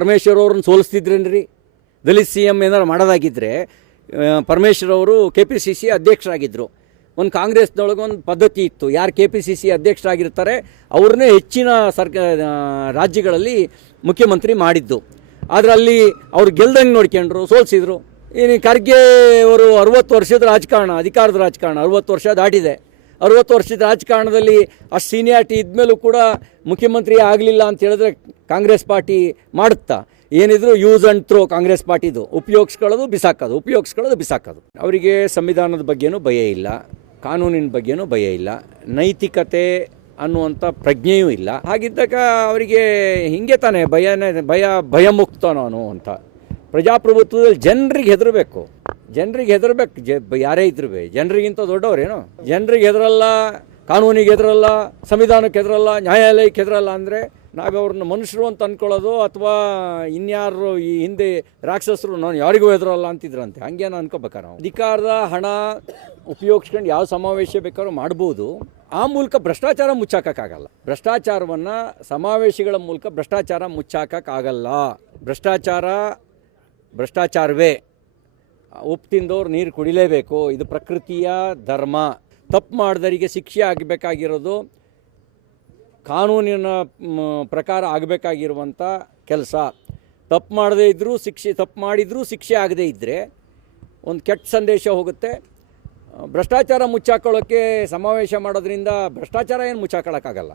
ಪರಮೇಶ್ವರ್ ಅವ್ರನ್ನ ಸೋಲಿಸ್ತಿದ್ರೇನ್ರಿ? Dalit C M ಏನಾರು ಮಾಡೋದಾಗಿದ್ದರೆ ಪರಮೇಶ್ವರ್ ಅವರು ಕೆ ಪಿ ಸಿ ಸಿ ಅಧ್ಯಕ್ಷರಾಗಿದ್ದರು ಒಂದು ಕಾಂಗ್ರೆಸ್ನೊಳಗೆ ಒಂದು ಪದ್ಧತಿ ಇತ್ತು. ಯಾರು ಕೆ ಪಿ ಸಿ ಸಿ ಅಧ್ಯಕ್ಷರಾಗಿರ್ತಾರೆ, ಅವ್ರನ್ನೇ ಹೆಚ್ಚಿನ ಸರ್ಕ ರಾಜ್ಯಗಳಲ್ಲಿ ಮುಖ್ಯಮಂತ್ರಿ ಮಾಡಿದ್ದು. ಆದರೆ ಅಲ್ಲಿ ಅವ್ರು ಗೆಲ್ದಂಗೆ ನೋಡ್ಕೊಂಡ್ರು, ಸೋಲಿಸಿದ್ರು. ಇನ್ನು ಖರ್ಗೆ ಅವರು ಅರುವತ್ತು ವರ್ಷದ ರಾಜಕಾರಣ, ಅಧಿಕಾರದ ರಾಜಕಾರಣ, ಅರುವತ್ತು ವರ್ಷ ದಾಟಿದೆ. ಅರುವತ್ತು ವರ್ಷದ ರಾಜಕಾರಣದಲ್ಲಿ ಅಷ್ಟು ಸೀನಿಯಾರಿಟಿ ಇದ್ಮೇಲೂ ಕೂಡ ಮುಖ್ಯಮಂತ್ರಿ ಆಗಲಿಲ್ಲ ಅಂತ ಹೇಳಿದ್ರೆ ಕಾಂಗ್ರೆಸ್ ಪಾರ್ಟಿ ಮಾಡುತ್ತಾ? ಏನಿದ್ರು ಯೂಸ್ ಆ್ಯಂಡ್ ಥ್ರೋ ಕಾಂಗ್ರೆಸ್ ಪಾರ್ಟಿದು. ಉಪಯೋಗಿಸ್ಕೊಳ್ಳೋದು, ಬಿಸಾಕೋದು. ಉಪಯೋಗಿಸ್ಕೊಳ್ಳೋದು, ಬಿಸಾಕೋದು. ಅವರಿಗೆ ಸಂವಿಧಾನದ ಬಗ್ಗೆನೂ ಭಯ ಇಲ್ಲ. ಕಾನೂನಿನ ಬಗ್ಗೆನೂ ಭಯ ಇಲ್ಲ. ನೈತಿಕತೆ ಅನ್ನುವಂಥ ಪ್ರಜ್ಞೆಯೂ ಇಲ್ಲ. ಹಾಗಿದ್ದಾಗ ಅವರಿಗೆ ಹಿಂಗೆ ತಾನೇ ಭಯನೇ, ಭಯ, ಭಯಮುಕ್ತ ಅಂತ. ಪ್ರಜಾಪ್ರಭುತ್ವದಲ್ಲಿ ಜನರಿಗೆ ಹೆದರಬೇಕು. ಜನರಿಗೆ ಹೆದರ್ಬೇಕು. ಜ ಯಾರೇ ಇದ್ರು ಜನರಿಗಿಂತ ದೊಡ್ಡವ್ರೇನು? ಜನರಿಗೆ ಹೆದರಲ್ಲ, ಕಾನೂನಿಗೆ ಹೆದರಲ್ಲ, ಸಂವಿಧಾನಕ್ಕೆ ಹೆದರಲ್ಲ, ನ್ಯಾಯಾಲಯಕ್ಕೆ ಹೆದರಲ್ಲ ಅಂದರೆ ನಾವು ಅವ್ರನ್ನ ಮನುಷ್ಯರು ಅಂತ ಅಂದ್ಕೊಳ್ಳೋದು ಅಥವಾ ಇನ್ಯಾರು ಈ ಹಿಂದೆ ರಾಕ್ಷಸರು ನಾನು ಯಾರಿಗೂ ಹೆದರಲ್ಲ ಅಂತಿದ್ರಂತೆ? ಹಂಗೇನು ನಾನು ನಾವು? ಅಧಿಕಾರದ ಹಣ ಉಪಯೋಗಿಸ್ಕೊಂಡು ಯಾವ ಸಮಾವೇಶ ಬೇಕಾದ್ರೂ ಮಾಡ್ಬೋದು. ಆ ಮೂಲಕ ಭ್ರಷ್ಟಾಚಾರ ಮುಚ್ಚಾಕಕ್ಕಾಗಲ್ಲ. ಭ್ರಷ್ಟಾಚಾರವನ್ನು ಸಮಾವೇಶಗಳ ಮೂಲಕ ಭ್ರಷ್ಟಾಚಾರ ಮುಚ್ಚಾಕಕ್ಕಾಗಲ್ಲ. ಭ್ರಷ್ಟಾಚಾರ ಭ್ರಷ್ಟಾಚಾರವೇ. ಉಪ್ಪು ತಿಂದವ್ರು ನೀರು ಕುಡಿಲೇಬೇಕು. ಇದು ಪ್ರಕೃತಿಯ ಧರ್ಮ. ತಪ್ಪು ಮಾಡಿದವರಿಗೆ ಶಿಕ್ಷೆ ಆಗಬೇಕಾಗಿರೋದು, ಕಾನೂನಿನ ಪ್ರಕಾರ ಆಗಬೇಕಾಗಿರುವಂಥ ಕೆಲಸ. ತಪ್ಪು ಮಾಡದೇ ಇದ್ದರೂ ಶಿಕ್ಷೆ, ತಪ್ಪು ಮಾಡಿದರೂ ಶಿಕ್ಷೆ ಆಗದೇ ಇದ್ದರೆ ಒಂದು ಕೆಟ್ಟ ಸಂದೇಶ ಹೋಗುತ್ತೆ. ಭ್ರಷ್ಟಾಚಾರ ಮುಚ್ಚಾಕೊಳ್ಳೋಕ್ಕೆ ಸಮಾವೇಶ ಮಾಡೋದ್ರಿಂದ ಭ್ರಷ್ಟಾಚಾರ ಏನು ಮುಚ್ಚಾಕೊಳ್ಳೋಕ್ಕಾಗಲ್ಲ.